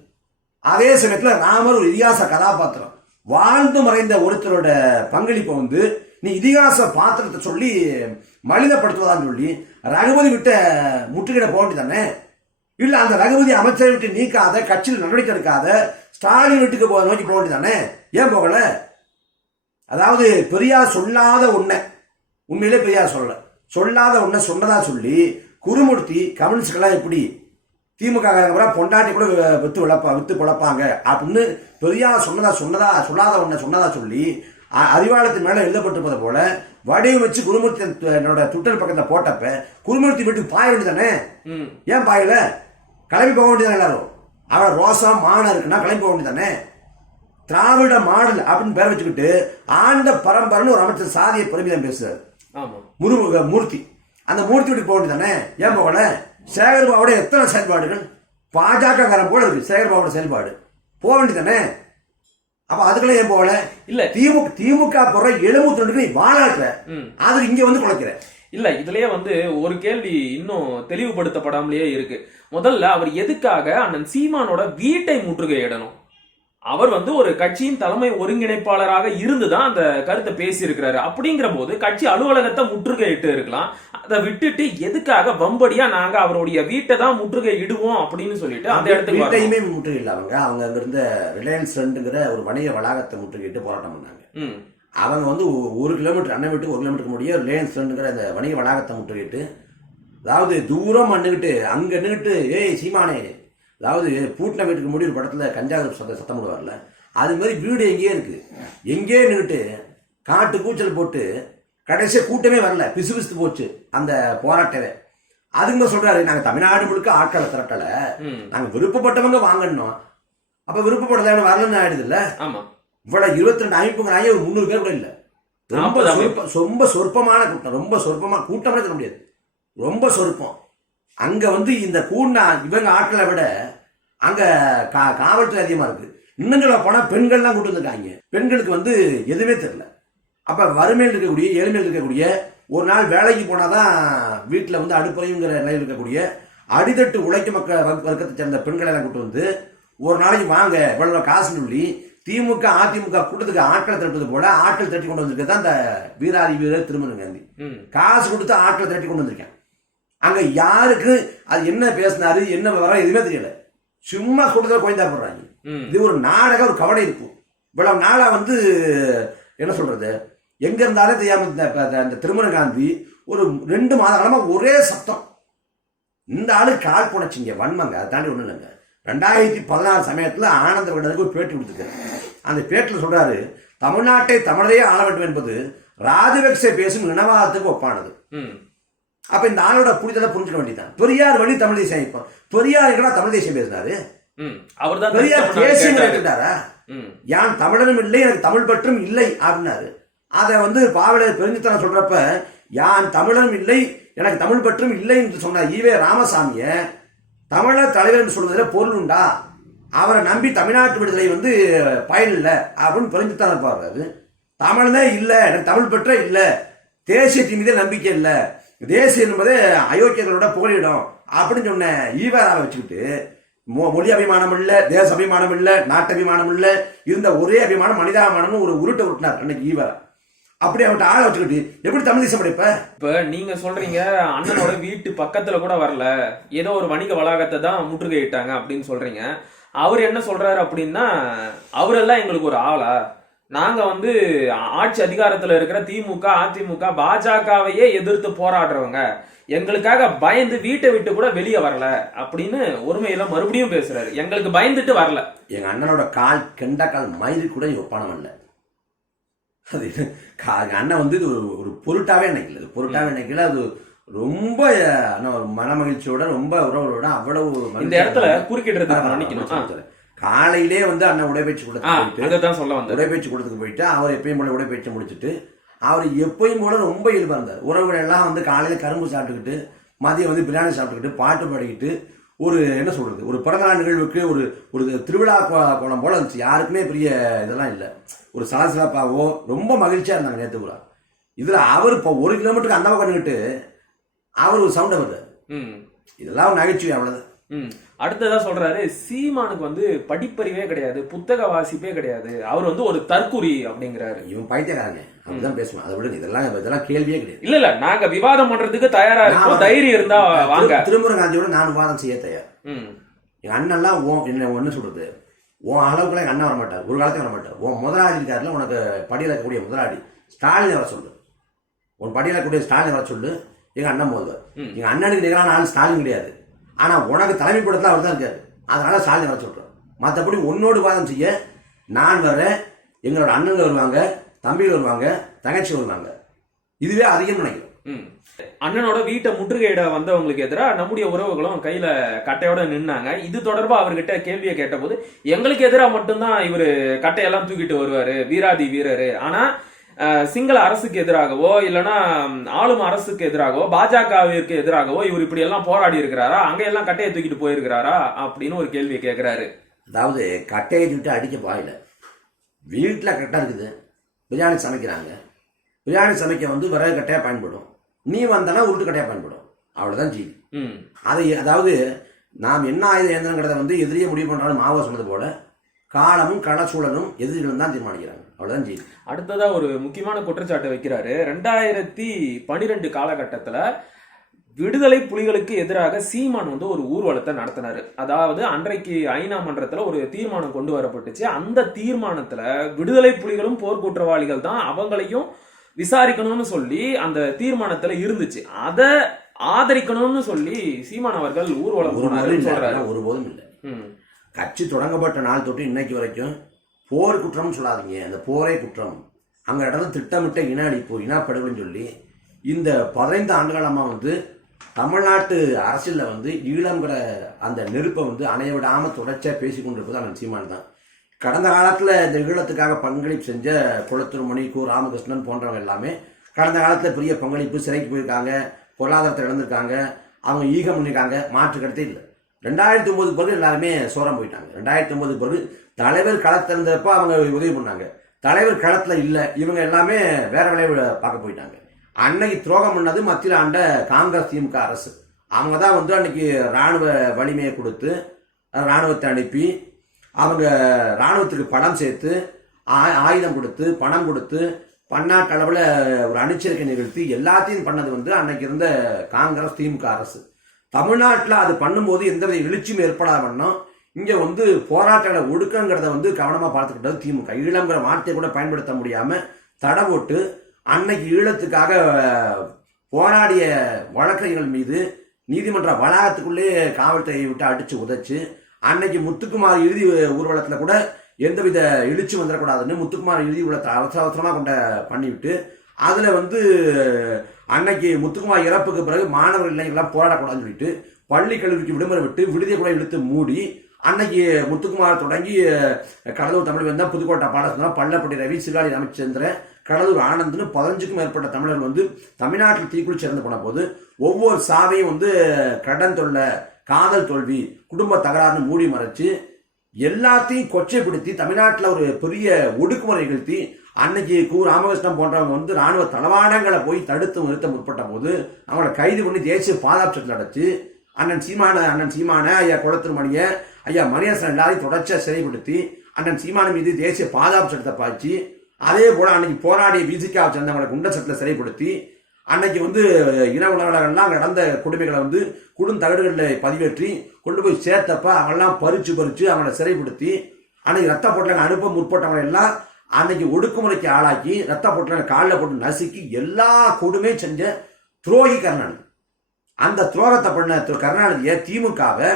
அதே சமயத்தில் ராமர் ஒரு இதிகாச கதாபாத்திரம். வாழ்ந்து மறைந்த ஒருத்தரோட பங்களிப்பை வந்து நீ இதிகாச பாத்திரத்தை சொல்லி மலிதப்படுத்துவதான்னு சொல்லி ரகுபதி விட்ட முற்றுகிட போக வேண்டியதானே? இல்லை அந்த ரகுபதி அமைச்சரை விட்டு நீக்காத கட்சியில் நடவடிக்கை எடுக்காத ஸ்டாலின் வீட்டுக்கு போக நோக்கி போக வேண்டியதானே? ஏன் போகல? அதாவது பெரியார் சொல்லாத ஒன்றை உண்மையிலே பெரியார் சொல்லலை. சொல்லாத ஒன்றை சொன்னதா சொல்லி குருமூர்த்தி கம்யூனிஸ்டுகள்லாம் எப்படி திமுக காரங்க பொண்டாட்டி கூட வித்து விளப்பா வித்து பிழப்பாங்க. அப்படின்னு பெரியார் சொன்னதா சொன்னதா சொல்லாத ஒண்ண சொன்னதா சொல்லி அ- அறிவாலயத்து மேல எழுதப்பட்டிருப்பது போல வடிவமைச்சு குருமூர்த்தி என்னோட ட்விட்டர் பக்கத்துல போட்டப்ப குருமூர்த்தி வீட்டுக்கு பாய வேண்டியதானே ஏன் பாயல கிளம்பி போக வேண்டியதானே எல்லாரும்? அவன் ரோசா மான இருக்குன்னா கிளம்பி போக வேண்டியதானே திராவிட மாடல் அப்படின்னு பேர் வச்சுக்கிட்டு ஆண்ட பரம்பரைன்னு ஒரு அமைச்சர் சாதிய பெருமிதம் பேசுறாரு. முருக மூர்த்தி. அந்த மூர்த்தி வீட்டுக்கு போக வேண்டியதானே ஏன் போகல? சேகர்பாவோட எத்தனை செயல்பாடுகள்? பாஜக காரன் போல இருக்கு சேகர்பாவோட செயல்பாடு. போக வேண்டியதானே அப்ப அதுக்கெல்லாம் ஏன் போகல?
இல்ல.
திமுக திமுக போற எழுபத்தி ரெண்டுக்கு நீ வாழாட்டுற
ம்.
அது இங்க வந்து குலைக்கிற.
இல்ல இதுலயே வந்து ஒரு கேள்வி இன்னும் தெளிவுபடுத்தப்படாமலேயே இருக்கு. முதல்ல அவர் எதுக்காக அண்ணன் சீமானோட வீட்டை முற்றுகையிடணும் அவர் வந்து ஒரு கட்சியின் தலைமை ஒருங்கிணைப்பாளராக இருந்துதான் அந்த கருத்தை பேசியிருக்கிறாரு. அப்படிங்கிற போது கட்சி அலுவலகத்தை முற்றுகையிட்டு இருக்கலாம். அதை விட்டுட்டு எதுக்காக வம்படியா நாங்க அவருடைய வீட்டை தான் முற்றுகை இடுவோம் அப்படின்னு சொல்லிட்டு அந்த இடத்துக்கு
முற்றுகையில்ல அவங்க அவங்க. அங்க இருந்த ரிலையன்ஸ் ரெண்டுங்கிற ஒரு வணிக வளாகத்தை முற்றுகையிட்டு போராட்டம் பண்ணாங்க. அவங்க வந்து ஒரு கிலோமீட்டர் அண்ணன் வீட்டுக்கு ஒரு கிலோமீட்டர் முடிய ரிலையன்ஸ் ரெண்டுங்கிற அந்த வணிக வளாகத்தை முற்றுகையிட்டு அதாவது தூரம் நின்றுக்கிட்டு அங்க நின்றுட்டு ஏய் சீமானே அதாவது பூட்டின வீட்டுக்கு முடி ஒரு படத்துல கஞ்சா சத்த சத்தம் போடுவார்ல. அது மாதிரி வீடு எங்கேயே இருக்கு. எங்கேயே நின்றுட்டு காட்டு கூச்சல் போட்டு கடைசியா கூட்டமே வரல. பிசு பிசுத்து போச்சு அந்த போராட்டமே. அதுக்கு தான் சொல்றாரு நாங்க தமிழ்நாடு முழுக்க ஆட்களை திரட்டல.
ம்.
நாங்க விருப்பப்பட்டவங்க வாங்கணும். அப்ப விருப்பப்பட்டதான வரலன்னு ஆயிடுது இல்ல
ஆமா.
இவ்வளவு இருபத்தி ரெண்டு அமைப்புங்கிறாங்க ஒரு முந்நூறு பேர் கூட இல்ல. ரொம்ப ரொம்ப சொற்பமான கூட்டம். ரொம்ப சொற்பமா கூட்டமே சொல்ல முடியாது. ரொம்ப சொற்பம். அங்க வந்து இந்த கூண்டா இவங்க ஆட்களை விட அங்க கா- காவல்துறை அதிகமா இருக்கு. இன்னும் சொல்ல போனா பெண்கள்லாம் கூட்டு வந்திருக்காங்க. பெண்களுக்கு வந்து எதுவுமே தெரியல. அப்ப வறுமையில் இருக்கக்கூடிய ஏழ்மையில் இருக்கக்கூடிய ஒரு நாள் வேலைக்கு போனாதான் வீட்டுல வந்து அடுப்பறையுங்கிற நிலையில் இருக்கக்கூடிய அடித்தட்டு உழைக்கும் மக்கள் வர்க்க- வர்க்கத்தை சேர்ந்த பெண்களை எல்லாம் கூட்டு வந்து ஒரு நாளைக்கு வாங்க இவ்வளவு காசு சொல்லி திமுக அதிமுக கூட்டத்துக்கு ஆட்களை திரட்டுவது போல ஆட்கள் திரட்டி கொண்டு வந்திருக்கிறது தான் இந்த வீராதி வீரர் திருமண காந்தி. காசு கொடுத்து ஆட்களை திரட்டி கொண்டு வந்திருக்கேன் அங்க யாருக்கு அது என்ன பேசினாரு என்ன விவரம் எதுவுமே தெரியல. சும்மா கூட்டத்தில் கோயந்தா போடுறாங்க. இது ஒரு நாடகம் ஒரு கவலை இருக்கும். இவ்வளவு நாளா வந்து என்ன சொல்றது எங்க இருந்தாலும் தெரியாம இந்த இப்ப இந்த- இந்த திருமண காந்தி ஒரு ரெண்டு மாத காலமா ஒரே சத்தம். இந்த ஆளு கால் புணச்சிங்க வன்மங்க அதை தாண்டி ஒண்ணு இல்லைங்க. ரெண்டாயிரத்தி பதினாறு சமயத்துல ஆனந்த விடனுக்கு ஒரு பேட்டி கொடுத்துருக்காரு அந்த பேட்டில் சொல்றாரு தமிழ்நாட்டை தமிழரையே ஆள வேண்டும் என்பது ராஜபக்சே பேசும் இனவாதத்துக்கு ஒப்பானது. அப்ப இந்த ஆளோட புரிதலை புரிஞ்சுக்க வேண்டியதான் பெரியார் வழி தமிழ் தேசியம் இப்போ பெரியார் தமிழ் தேசியம் பேசினாரு?
அவர்தான்
பெரியார் தேசியம்
கேட்டாரு.
யான் தமிழனும் இல்லை எனக்கு தமிழ் பற்றும் இல்லை அப்படின்னாரு. அதை வந்து பாவலர் பெருஞ்சித்தனம் சொல்றப்ப யான் தமிழனும் இல்லை எனக்கு தமிழ் பற்றும் இல்லை என்று சொன்ன ஈவே ராமசாமிய தமிழர் தலைவர் என்று சொல்வதில் பொருள் உண்டா? அவரை நம்பி தமிழ்நாட்டு விடுதலை வந்து பயன் இல்லை அப்படின்னு பெருஞ்சித்தனம் பாடுறாரு. தமிழ்னே இல்லை எனக்கு தமிழ் பற்ற இல்லை. தேசியத்தின் மீது நம்பிக்கை இல்லை. தேசி என்பது அயோக்கியர்களோட புகழிடம். அப்படின்னு சொன்ன ஈவராவை வச்சுக்கிட்டு மொ- மொழி அபிமானம் இல்ல தேச அபிமானம் இல்ல நாட்டபிமானம் இல்ல இருந்த ஒரே அபிமானம் மனிதாபிமானமும் ஒரு உருட்டை உருட்டினார் அன்னைக்கு ஈவரா. அப்படி அவன்கிட்ட ஆளை வச்சுக்கிட்டு எப்படி தமிழ் தேசம் படிப்ப?
இப்ப நீங்க சொல்றீங்க அண்ணனோட வீட்டு பக்கத்துல கூட வரல. ஏதோ ஒரு வணிக வளாகத்தை தான் முற்றுகையிட்டாங்க அப்படின்னு சொல்றீங்க. அவர் என்ன சொல்றாரு அப்படின்னா அவரெல்லாம் எங்களுக்கு ஒரு ஆளா? நாங்க வந்து ஆட்சி அதிகாரத்துல இருக்கிற திமுக அதிமுக பாஜகவையே எதிர்த்து போராடுறவங்க. எங்களுக்காக பயந்து வீட்டை விட்டு கூட வெளியே வரல அப்படின்னு ஒருமையில மறுபடியும் பேசுறாரு. எங்களுக்கு பயந்துட்டு வரல.
எங்க அண்ணனோட கால் கெண்ட கால் மயிறு கூட ஒப்பானம் இல்லை அது அண்ணன் வந்து இது ஒரு பொருட்டாவே நினைக்கல. இது பொருட்டாவே நினைக்கல. அது ரொம்ப மன மகிழ்ச்சியோட ரொம்ப உறவுகளோட அவ்வளவு
இந்த இடத்துல
இருந்தாரு.
குறுக்கிடுறதுக்கு
காலையிலே வந்து அண்ணன் உடைபயிற்சி
ஆ,
கொடுத்து
அதைத்தான் சொல்ல வந்தது
உடைபயிற்சி கொடுத்துக்கு போயிட்டு அவர் எப்பயும் போல உடைபயிற்சி முடிச்சுட்டு அவர் எப்பயும் போல ரொம்ப இயல்பா இருந்தார். உறவுகள் எல்லாம் வந்து காலையில கரும்பு சாப்பிட்டுக்கிட்டு மதியம் வந்து பிரியாணி சாப்பிட்டுக்கிட்டு பாட்டு பாடிக்கிட்டு ஒரு என்ன சொல்றது ஒரு பிறந்தநாள் நிகழ்வுக்கு ஒரு ஒரு திருவிழா கோலம் போல இருந்துச்சு. யாருக்குமே பெரிய இதெல்லாம் இல்லை. ஒரு சலசலப்பாவோ ரொம்ப மகிழ்ச்சியா இருந்தாங்க நேத்து பூரா இதுல அவர் இப்போ ஒரு கிலோமீட்டருக்கு அந்த பக்கம் நின்னுட்டு அவர் ஒரு சவுண்டை வருது. இதெல்லாம் நகைச்சுவை அவ்வளவுதான்.
அடுத்ததா சொல்றாரு சீமானுக்கு வந்து படிப்பறிவே கிடையாது புத்தக வாசிப்பே கிடையாது. அவர் வந்து ஒரு தற்குறி அப்படிங்கிறாரு.
இவன் பைத்தியக்காரங்க அப்படிதான் பேசுவான். அதை விடுங்க இதெல்லாம் இதெல்லாம் கேள்வியே கிடையாது.
இல்ல இல்ல நாங்க விவாதம் பண்றதுக்கு தயாரா இருக்கோம் தைரியம் இருந்தா வாங்க
திரு- திருமுருகன் காந்தியோட நான் விவாதம் செய்ய தயார். எங்க அண்ணன்லாம் ஓ என்ன ஒன்று சொல்றது? உன் அளவுக்குலாம் எங்க அண்ணன் வர மாட்டார் ஒரு காலத்துக்கு வர மாட்டார் உன் முதலாளி இருக்காருல உனக்கு படியில் இருக்கக்கூடிய முதலாளி. ஸ்டாலின் வர சொல்லு. உன் படியில் இருக்கக்கூடிய ஸ்டாலின் வர சொல்லு. எங்க அண்ணன் முதல்வர்.
ம்.
எங்க அண்ணனுக்கு நிகரான ஆள் ஸ்டாலின் கிடையாது. ஆனால் உனக்கு தலைமை கூடத்தில் அவர் தான் இருக்காரு. அதனால் ஸ்டாலின் வர சொல்கிறோம் மற்றபடி உன்னோடு வாதம் செய்ய நான் வர்றேன் எங்களோட அண்ணன் வருவாங்க தம்பிகள் வருவாங்க தங்கச்சி வருவாங்க. இதுவே அதிகம் நினைக்கிறோம்.
ம். அண்ணனோட வீட்டை முற்றுகையிட வந்தவங்களுக்கு எதிராக நம்முடைய உறவுகளும் கையில கட்டையோட நின்னாங்க. இது தொடர்பா அவர்கிட்ட கேள்வியை கேட்டபோது எங்களுக்கு எதிராக மட்டும்தான் இவரு கட்டையெல்லாம் தூக்கிட்டு வருவாரு வீராதி வீரரு. ஆனா சிங்கள அரசுக்கு எதிராகவோ இல்லனா ம், ஆளும் அரசுக்கு எதிராகவோ பாஜகவிற்கு எதிராகவோ இவர் இப்படி எல்லாம் போராடி இருக்கிறாரா? அங்க எல்லாம் கட்டையை தூக்கிட்டு போயிருக்கிறாரா? அப்படின்னு ஒரு கேள்வியை கேட்கிறாரு
அதாவது கட்டையை விட்டு அடிக்க பாயில வீட்டில் கரெக்டாக இருக்குது. பிரியாணி சமைக்கிறாங்க. பிரியாணி சமைக்க வந்து விறகு கட்டையாக பயன்படும். நீ வந்தனா உருட்டு கட்டையாக பயன்படும். அவ்வளோதான்
ம்.
அதை அதாவது நாம் என்ன ஆயுதம் இயந்திரங்கிறத வந்து எதிரியே முடிவு பண்ணுறாலும் மாவோ சொன்னது போல காலமும் களச்சூழலும் எதிரிகளும் தான் தீர்மானிக்கிறாங்க. அவ்வளோதான் செய்தி.
அடுத்ததா ஒரு முக்கியமான குற்றச்சாட்டை வைக்கிறாரு. ரெண்டாயிரத்தி பனிரெண்டு காலகட்டத்துல விடுதலை புலிகளுக்கு எதிராக சீமான் வந்து ஒரு ஊர்வலத்தை நடத்தினாரு. அதாவது அன்றைக்கு ஐநா மன்றத்துல ஒரு தீர்மானம் கொண்டு வரப்பட்டுச்சு. அந்த தீர்மானத்துல விடுதலை புலிகளும் போர்க்குற்றவாளிகள் தான் அவங்களையும் விசாரிக்கணும்னு சொல்லி அந்த தீர்மானத்துல இருந்துச்சு. அதை ஆதரிக்கணும்னு சொல்லி சீமான் அவர்கள் ஊர்வலம்
ஒருபோதும் இல்லை. கட்சி தொடங்கப்பட்ட நாள் தொட்டு இன்னைக்கு வரைக்கும் போர் குற்றம்னு சொல்லாதீங்க அந்த போரே குற்றம். அங்கே நடந்த திட்டமிட்ட இன அழிப்பு இனப்படுகொலைன்னு சொல்லி இந்த பதினைந்து ஆண்டுகாலமா வந்து தமிழ்நாட்டு அரசியலில் வந்து ஈழம்ங்கிற அந்த நெருப்பை வந்து அணைய விடாமல் தொடர்ச்சியாக பேசி கொண்டிருப்பது அண்ணன் சீமான் தான். கடந்த காலத்தில் இந்த ஈழத்துக்காக பங்களிப்பு செஞ்ச குளத்தூர் மணி கு ராமகிருஷ்ணன் போன்றவங்க எல்லாமே கடந்த காலத்தில் பெரிய பங்களிப்பு சிறைக்கு போயிருக்காங்க பொருளாதாரத்தை இழந்திருக்காங்க அவங்க ஈகம் பண்ணிருக்காங்க மாற்று கருத்தே இல்லை. ரெண்டாயிரத்தி ஒம்பது பிறகு எல்லாருமே சோரம் போயிட்டாங்க. ரெண்டாயிரத்தி ஒன்பது பிறகு தலைவர் களத்திருந்தப்ப அவங்க உதவி பண்ணாங்க. தலைவர் களத்தில் இல்லை. இவங்க எல்லாமே வேற வேலையை பார்க்க போயிட்டாங்க. அன்னைக்கு துரோகம் பண்ணது மத்தியில் ஆண்ட காங்கிரஸ் திமுக அரசு. அவங்க தான் வந்து அன்னைக்கு ராணுவ வலிமையை கொடுத்து இராணுவத்தை ராணுவத்தை அனுப்பி அவங்க ராணுவத்துக்கு பணம் சேர்த்து ஆ- ஆயுதம் கொடுத்து பணம் கொடுத்து பன்னாட்டு அளவில் ஒரு அணிச்சரிக்கை நிகழ்த்தி எல்லாத்தையும் பண்ணது வந்து அன்னைக்கு இருந்த காங்கிரஸ் திமுக அரசு. தமிழ்நாட்டில் அது பண்ணும்போது எந்தவித எழுச்சியும் ஏற்படாத வண்ணம் இங்கே வந்து போராட்டங்களை ஒடுக்கங்கிறத வந்து கவனமாக பார்த்துக்கிட்டது திமுக. ஈழங்கிற வார்த்தையை கூட பயன்படுத்த முடியாமல் தடை போட்டு அன்னைக்கு ஈழத்துக்காக போராடிய வழக்கறிஞர்கள் மீது நீதிமன்ற வளாகத்துக்குள்ளே காவல்துறையை விட்டு அடித்து உதைச்சு அன்னைக்கு முத்துக்குமார் இறுதி ஊர்வலத்தில் கூட எந்தவித எழுச்சி வந்துடக்கூடாதுன்னு முத்துக்குமார் இறுதி ஊர்வலத்தை அவசர அவசரமாக கொண்ட பண்ணிவிட்டு அதில் வந்து அன்னைக்கு முத்துக்குமார் இறப்புக்கு பிறகு மாணவர்கள் இளைஞர்கள்லாம் போராடக்கூடாதுன்னு சொல்லிட்டு பள்ளி கல்லூரிக்கு விடுமுறை விட்டு விடுதியை கூட இழுத்து மூடி அன்னைக்கு முத்துக்குமார் தொடங்கி கடலூர் தமிழ் வந்தால் புதுக்கோட்டை பாலசுந்தரம் பள்ளப்பட்டி ரவி சிறுகாடி ராமச்சந்திரன் கடலூர் ஆனந்த்னு பதினஞ்சுக்கும் மேற்பட்ட தமிழர்கள் வந்து தமிழ்நாட்டில் தீக்குளிச்சு இறந்து போன போது ஒவ்வொரு சாவையும் வந்து கடன் தொல்லை காதல் தோல்வி குடும்ப தகராறுன்னு மூடி மறைச்சு எல்லாத்தையும் கொச்சைப்படுத்தி தமிழ்நாட்டில் ஒரு பெரிய ஒடுக்குமுறை நிகழ்த்தி அன்னைக்கு கு ராமகிருஷ்ணன் போன்றவங்க வந்து ராணுவ தளவாடங்களை போய் தடுத்து நிறுத்த முற்பட்ட போது அவங்களை கைது பண்ணி தேசிய பாதுகாப்பு அடைச்சு அண்ணன் சீமான அண்ணன் சீமான ஐயா குளத்திருமணியை ஐயா மணியரசன் எல்லாரையும் தொடர்ச்சியாக சிறைப்படுத்தி அண்ணன் சீமான மீது தேசிய பாதுகாப்பு சட்டத்தை பாய்ச்சி அதே போல அன்னைக்கு போராடிய விசிகாவை சேர்ந்தவங்களை குண்ட சட்டத்தில் சிறைப்படுத்தி அன்னைக்கு வந்து இன உணவர்கள்லாம் நடந்த கொடுமைகளை வந்து குடுந்தகடுகளில் பதிவேற்றி கொண்டு போய் சேர்த்தப்ப அவங்கெல்லாம் பறிச்சு பறிச்சு அவங்கள சிறைப்படுத்தி அன்னைக்கு ரத்த பொட்டலை அனுப்ப முற்பட்டவங்களை எல்லாம் அன்னைக்கு ஒடுக்குமுறைக்கு ஆளாக்கி ரத்த பொட்டலை காலில் போட்டு நசுக்கி எல்லா கொடுமையும் செஞ்ச துரோகி கர்ணன் அந்த துரோகத்தை பண்ண கருணாநிதியை திமுகவை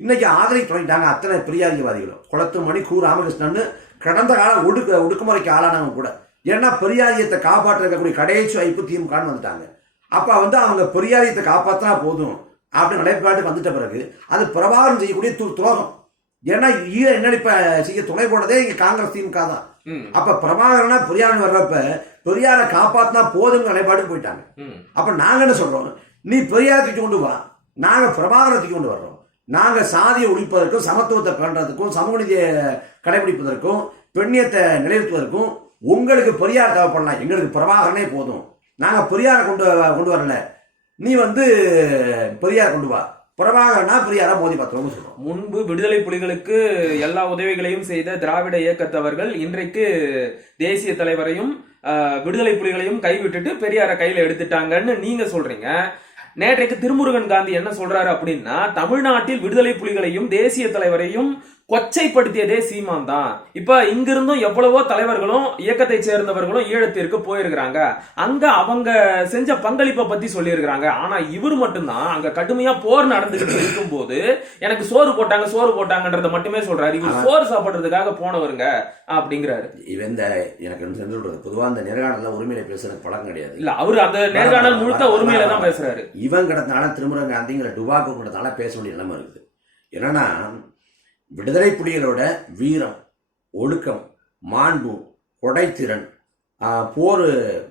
இன்னைக்கு ஆதரவு தொடங்கிட்டாங்க அத்தனை பெரியாரியவாதிகளும் குளத்துமணி கு. ராமகிருஷ்ணன் கடந்த கால ஒடுக்க ஒடுக்குமுறைக்கு ஆளானவங்க கூட. ஏன்னா பெரியாரியத்தை காப்பாற்ற இருக்கக்கூடிய கடைசி வாய்ப்பு திமுகன்னு வந்துட்டாங்க. அப்ப வந்து அவங்க பெரியாரியத்தை காப்பாத்தினா போதும் அப்படின்னு நிலைப்பாட்டுக்கு வந்துட்ட பிறகு அது பிரபாகரம் செய்யக்கூடிய து- துரோகம். ஏன்னா ஈழ என்னடிப்ப செய்ய துணை போனதே இங்க காங்கிரஸ் திமுக தான். அப்ப பிரபாகரனா பெரியார் வர்றப்ப பெரியாரை காப்பாத்தினா போதுங்கிற நிலைப்பாட்டுக்கு போயிட்டாங்க. அப்ப நாங்க என்ன சொல்றோம்? நீ பெரியார் தூக்கி கொண்டு வா. நாங்க பிரபாகரை தூக்கி கொண்டு வர்றோம். நாங்கள் சாதியை ஒழிப்பதற்கும் சமத்துவத்தை பண்ணுறதுக்கும் சமூக நீதியை கடைபிடிப்பதற்கும் பெண்ணியத்தை நிலைநிறுத்துவதற்கும் உங்களுக்கு பெரியார் தேவைப்படலாம். எங்களுக்கு பிரபாகரனே போதும். நாங்கள் பெரியாரை கொண்டு வ- கொண்டு வரல. நீ வந்து பெரியார் கொண்டு வா. பிரபாகரனா பெரியாரா மோதி பார்த்துருவோம் சொல்றோம்.
முன்பு விடுதலை புலிகளுக்கு எல்லா உதவிகளையும் செய்த திராவிட இயக்கத்தவர்கள் இன்றைக்கு தேசிய தலைவரையும் விடுதலை புலிகளையும் கைவிட்டுட்டு பெரியார கையில் எடுத்துட்டாங்கன்னு நீங்க சொல்றீங்க. நேற்றைக்கு திருமுருகன் காந்தி என்ன சொல்றாரு அப்படின்னா தமிழ்நாட்டில் விடுதலை புலிகளையும் தேசிய தலைவரையும் கொச்சைப்படுத்தியதே சீமான் தான். இப்ப இங்கிருந்தும் எவ்வளவோ தலைவர்களும் இயக்கத்தை சேர்ந்தவர்களும் ஈழத்திற்கு போயிருக்கிறாங்க. அங்க அவங்க செஞ்ச பங்களிப்பை பத்தி சொல்லியிருக்கிறாங்க. ஆனா இவர் மட்டும்தான் அங்க கடுமையா போர் நடந்துகிட்டு இருக்கும்போது எனக்கு சோறு போட்டாங்க சோறு போட்டாங்கன்றத மட்டுமே சொல்றாரு. இவர் சோறு சாப்பிடுறதுக்காக போனவருங்க அப்படிங்கிறாரு.
இவன் இந்த எனக்கு என்ன சொல்றது பொதுவா இந்த நேர்காணல உரிமையில பேசுறது பழக்கம் கிடையாது.
இல்ல அவர் அந்த நேர்காணல் முழுக்க ஒருமையில தான் பேசுறாரு.
இவன் கிடந்தனால திருமுருகன் காந்திங்கிற டுபாக்கு கிடந்தனால பேச வேண்டிய நிலைமை இருக்குது. என்னன்னா விடுதலை புலிகளோட வீரம் ஒழுக்கம் மாண்பு கொடைத்திறன் போர்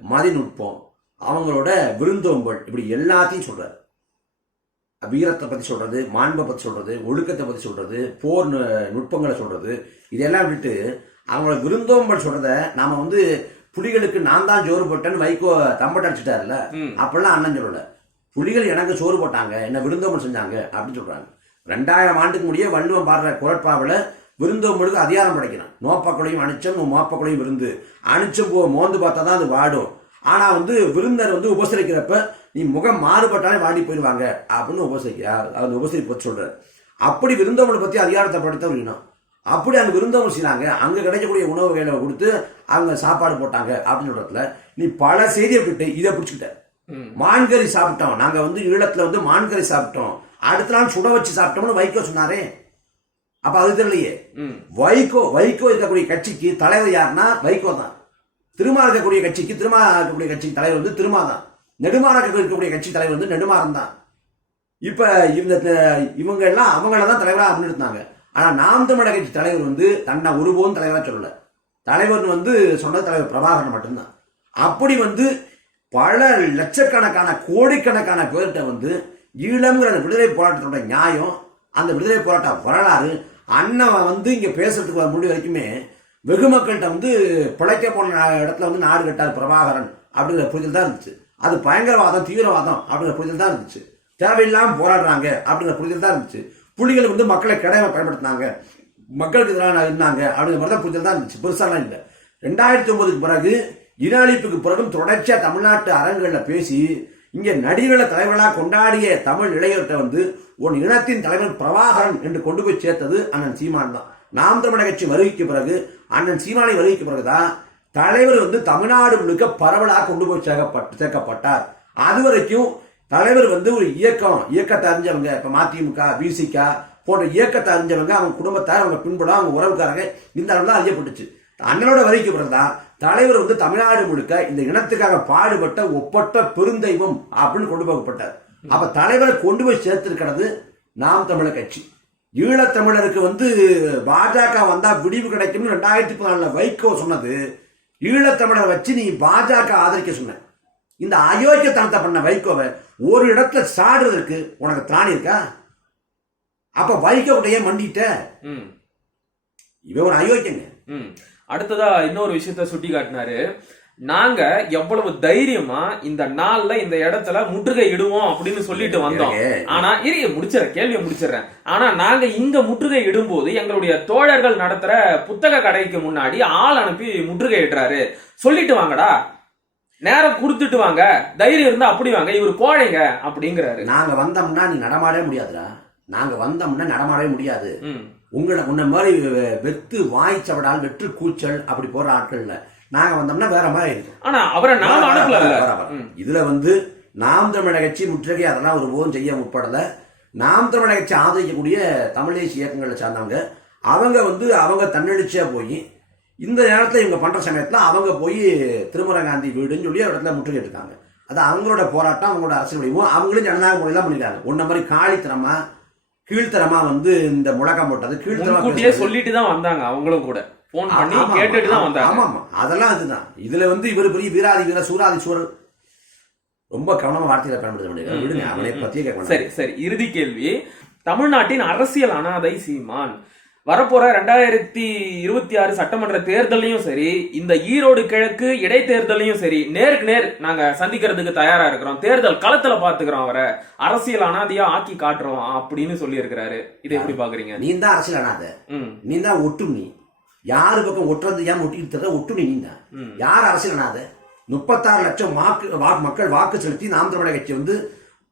மதிநுட்பம் அவங்களோட விருந்தோம்பல் இப்படி எல்லாத்தையும் சொல்றாரு. வீரத்தை பத்தி சொல்றது மாண்பை பத்தி சொல்றது ஒழுக்கத்தை பத்தி சொல்றது போர் நுட்பங்களை சொல்றது இதெல்லாம் விட்டு அவங்களோட விருந்தோம்பல் சொல்றத நாம வந்து புலிகளுக்கு நான் தான் ஜோறு போட்டேன்னு வைகோ தம்பட்ட அடிச்சிட்டாருல்ல?
ம்.
அப்படிலாம் அண்ணன் சொல்லல. புலிகள் எனக்கு சோறு போட்டாங்க என்ன விருந்தோம்பல் செஞ்சாங்க அப்படின்னு சொல்றாங்க. ரெண்டாயிரம் ஆண்டுக்கு முடிய வள்ளுவம் பாடுற குரட்பாவில் விருந்தோம்பலுக்கு அதிகாரம் படைக்கிறான். நோப்பக்குடையும் அணிச்சம் மோப்பக்குடையும் விருந்து. அணிச்சம் போ மோந்து பார்த்தா தான் அது வாடும். ஆனா வந்து விருந்தர் வந்து உபசரிக்கிறப்ப நீ முகம் மாறுபட்டாலே வாடி போயிடுவாங்க. அப்படின்னு உபசரிக்கிறார் அது உபசரிப்பு சொல்றாரு அப்படி விருந்தோம்பலை பத்தி அதிகாரத்தை படுத்த வேணும் அப்படி அங்க விருந்தோம்பல் செய்றாங்க. அங்க கிடைக்கக்கூடிய உணவு வேலை கொடுத்து அவங்க சாப்பாடு போட்டாங்க அப்படின்னு சொல்றதுல நீ பல செய்தியை விட்டு இதை பிடிச்சிக்கிட்ட. மான்கறி சாப்பிட்டோம். நாங்க வந்து ஈழத்துல வந்து மான்கறி சாப்பிட்டோம். அடுத்த நாள் சுட வச்சு சாப்பிட்டோம்னு வைகோ சொன்னாரே. அப்ப அது தெரியலையே. வைகோ வைகோ இருக்கக்கூடிய கட்சிக்கு தலைவர் யாருன்னா வைகோ தான். திருமா இருக்கக்கூடிய கட்சிக்கு திருமா இருக்கக்கூடிய கட்சிக்கு தலைவர் வந்து திருமா தான். நெடுமாற இருக்கக்கூடிய கட்சி தலைவர் வந்து நெடுமாறன் தான். இப்ப இந்த இவங்க எல்லாம் அவங்கள தான் தலைவரா முன்னிறுத்தாங்க ஆனா நாம் தமிழக கட்சி தலைவர் வந்து தன்னை ஒருபோதும் தலைவரா சொல்லல. தலைவர்னு வந்து சொன்னது தலைவர் பிரபாகரன் மட்டும்தான். அப்படி வந்து பல லட்சக்கணக்கான கோடிக்கணக்கான பேர்கிட்ட வந்து ஈழம்ங்கிற அந்த விடுதலை போராட்டத்தோட நியாயம் அந்த விடுதலை போராட்ட வரலாறு அண்ணன் வந்து இங்கே பேசுறதுக்கு வர முடிவு வரைக்குமே வெகு மக்கள்கிட்ட வந்து பிழைக்க போன இடத்துல வந்து நாடு கட்டார் பிரபாகரன் அப்படிங்கிற புரிதல் தான் இருந்துச்சு. அது பயங்கரவாதம் தீவிரவாதம் அப்படிங்கிற புரிதல் தான் இருந்துச்சு. தேவையில்லாமல் போராடுறாங்க அப்படிங்கிற புரிதல் தான் இருந்துச்சு. புலிகள் வந்து மக்களை கிடையாம பயன்படுத்தினாங்க. மக்களுக்கு எதிராக இருந்தாங்க அப்படிங்கிற மாதிரி தான் புரிதல் தான் இருந்துச்சு. பெருசாலாம் இல்லை. ரெண்டாயிரத்தி ஒன்பதுக்கு பிறகு இன அழிப்புக்கு பிறகும் தொடர்ச்சியாக தமிழ்நாட்டு அரங்குகளில் பேசி இங்கே நடிகளை தலைவர்களாக கொண்டாடிய தமிழ் இளைஞர்கிட்ட வந்து உன் இனத்தின் தலைவர் பிரபாகரன் என்று கொண்டு போய் சேர்த்தது அண்ணன் சீமான் தான். நாம் தமிழக கட்சி வருகைக்கு பிறகு அண்ணன் சீமானை வருகைக்கு பிறகுதான் தலைவர் வந்து தமிழ்நாடு முழுக்க பரவலாக கொண்டு போய் சேர்க்கப்பட்டு சேர்க்கப்பட்டார். அது வரைக்கும் தலைவர் வந்து ஒரு இயக்கம் இயக்கத்தை அறிஞ்சவங்க இப்போ மதிமுக விசிக போன்ற இயக்கத்தை அறிஞ்சவங்க அவங்க குடும்பத்தார் அவங்க பின்புலம் அவங்க உறவுக்காரங்க இந்த அளவு தான் அறியப்பட்டுச்சு. அண்ணனோட வரைக்கும் பிறகுதான் தலைவர் வந்து தமிழ்நாடு முழுக்க இந்த இனத்துக்காக பாடுபட்ட ஒப்பற்ற பெருந்தெய்வம் அப்படின்னு கொண்டு போகப்பட்டார். அப்ப தலைவரை கொண்டு போய் சேர்த்திருக்கிறது நாம் தமிழர் கட்சி. ஈழத்தமிழருக்கு வந்து பாஜக வந்தா விடிவு கிடைக்கும்னு ரெண்டாயிரத்தி பதினாலுல வைகோ சொன்னது. ஈழத்தமிழரை வச்சு நீ பாஜக ஆதரிக்க சொன்ன. இந்த அயோக்கியத்தனத்தை பண்ண வைகோவை ஒரு இடத்துல சாடுறதுக்கு உனக்கு திராணி இருக்கா? அப்ப வைகோ கிட்டயே மண்டிட்ட? இவன் ஒரு அயோக்கியங்க.
அடுத்ததா இன்னொரு விஷயத்த சுட்டி காட்டினாரு நாங்க எவ்வளவு தைரியமா இந்த நாள்ல இந்த இடத்துல முற்றுகை இடுவோம் அப்படின்னு சொல்லிட்டு வந்தோம். ஆனா இரு முடிச்சிடறேன் கேள்வியை முடிச்சிடுறேன். ஆனா நாங்க இங்க முற்றுகை இடும்போது எங்களுடைய தோழர்கள் நடத்துற புத்தக கடைக்கு முன்னாடி ஆள் அனுப்பி முற்றுகை இடுறாரு. சொல்லிட்டு வாங்கடா. நேரம் கொடுத்துட்டு வாங்க. தைரியம் இருந்தா அப்படி வாங்க. இவர் கோழைங்க அப்படிங்கிறாரு.
நாங்க வந்தோம்னா நீ நடமாடவே முடியாதுடா. நாங்க வந்தோம்னா நடமாடவே முடியாது. உங்களை உன்ன மாதிரி வெத்து வாய் சவடால் வெற்று கூச்சல் அப்படி போற ஆட்கள் இல்ல நாங்க வந்தோம்னா வேற மாதிரி இருக்கும்.
ஆனா அவரை நாம அனுப்பல.
இதுல வந்து நாம் தமிழக கட்சி முற்றுகை அதெல்லாம் ஒருபோதும் செய்ய முற்படல. நாம் தமிழக கட்சி ஆதரிக்கக்கூடிய தமிழ் தேசிய இயக்கங்களை சார்ந்தவங்க அவங்க வந்து அவங்க தன்னெழுச்சியா போய் இந்த நேரத்துல இவங்க பண்ற சமயத்துல அவங்க போய் திருமுறை காந்தி வீடுன்னு சொல்லி ஒரு இடத்துல முற்றுகை எடுத்தாங்க. அது அவங்களோட போராட்டம் அவங்களோட அரசியல் வடிவம் அவங்களும் ஜனநாயக முறையெல்லாம் பண்ணிருக்காங்க உன்ன மாதிரி காளித்தனமா கீழ்த்தரமா வந்து இந்த முழக்கம் போட்டது. கீழ்த்தரமா.
சொல்லிட்டு தான் வந்தாங்க அவங்களும் கூட. போன் பண்ணி கேட்டுட்டு தான் வந்தாங்க.
ஆமா ஆமா அதெல்லாம் அதுதான் இதுல வந்து இவர் பெரிய வீராதி வீர சூராதி சூரர் ரொம்ப கவனமா வார்த்தைகளை பயன்படுத்த முடியாது விடுங்க அவனை பத்தியே கேட்க வேண்டாம்.
சரி சரி. இறுதி கேள்வி. தமிழ்நாட்டின் அரசியல் அனாதை சீமான். வரப்போற ரெண்டாயிரத்தி இருபத்தி ஆறு சட்டமன்ற தேர்தலையும் சரி இந்த ஈரோடு கிழக்கு இடைத்தேர்தலையும் சரி நேருக்கு நேர் நாங்க சந்திக்கிறதுக்கு தயாரா இருக்கிறோம். தேர்தல் களத்துல பாத்துக்கிறோம் அவரை. அரசியல் அனாதையா ஆக்கி காட்டுறோம் அப்படின்னு சொல்லி இருக்கிறாரு இதை எப்படி பாக்குறீங்க
நீ தான் அரசியல் அனாத. நீ தான் ஒட்டும் நீ யாரு பக்கம் ஒட்டுறது ஏன் ஒட்டிட்டு தர ஒட்டும் நீ தான். யார் அரசியல் அனாத? முப்பத்தாறு லட்சம் வாக்கு வா- மக்கள் வாக்கு செலுத்தி நாம் தமிழக கட்சி வந்து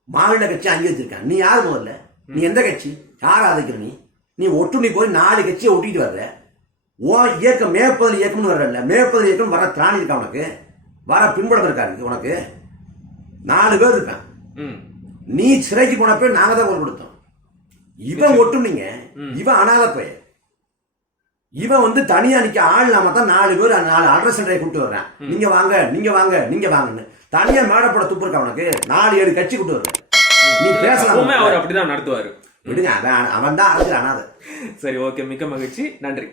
மாநில கட்சி அங்கீகரிச்சிருக்காங்க. நீ யார் முதல்ல? நீ எந்த கட்சி? யார் ஆதரிக்கிற நீ? நீ ஒட்டு நீ போய் நாலு கட்சியை ஒட்டிட்டு வர்ற. உன் இயக்கம் மேற்பதில் இயக்கம்னு வர்றல மேற்பதில் இயக்கம் வர திராணி இருக்கா உனக்கு? வர பின்புலம் இருக்கா உனக்கு? நாலு பேர் இருக்கான். நீ சிறைக்கு போனப்ப நாங்க தான் குரல் கொடுத்தோம். இவன் ஒட்டும் நீங்க. இவன் அனாத பையன். இவன் வந்து தனியா நிக்க ஆள் இல்லாம தான் நாலு பேர் நாலு அட்ரஸ் சென்டரை கூப்பிட்டு வர்றேன். நீங்க வாங்க நீங்க வாங்க நீங்க வாங்கன்னு. தனியா மேடப்பட துப்பு இருக்கா உனக்கு? நாலு ஏழு கட்சி கூப்பிட்டு வர்றேன் நீ பேசலாம்.
அவர் அப்படிதான் நடத்துவாரு.
விடுங்க அவன் அவன் தான் அரசியல் அனாதை
சரி ஓகே மிக்க மகிழ்ச்சி. நன்றி.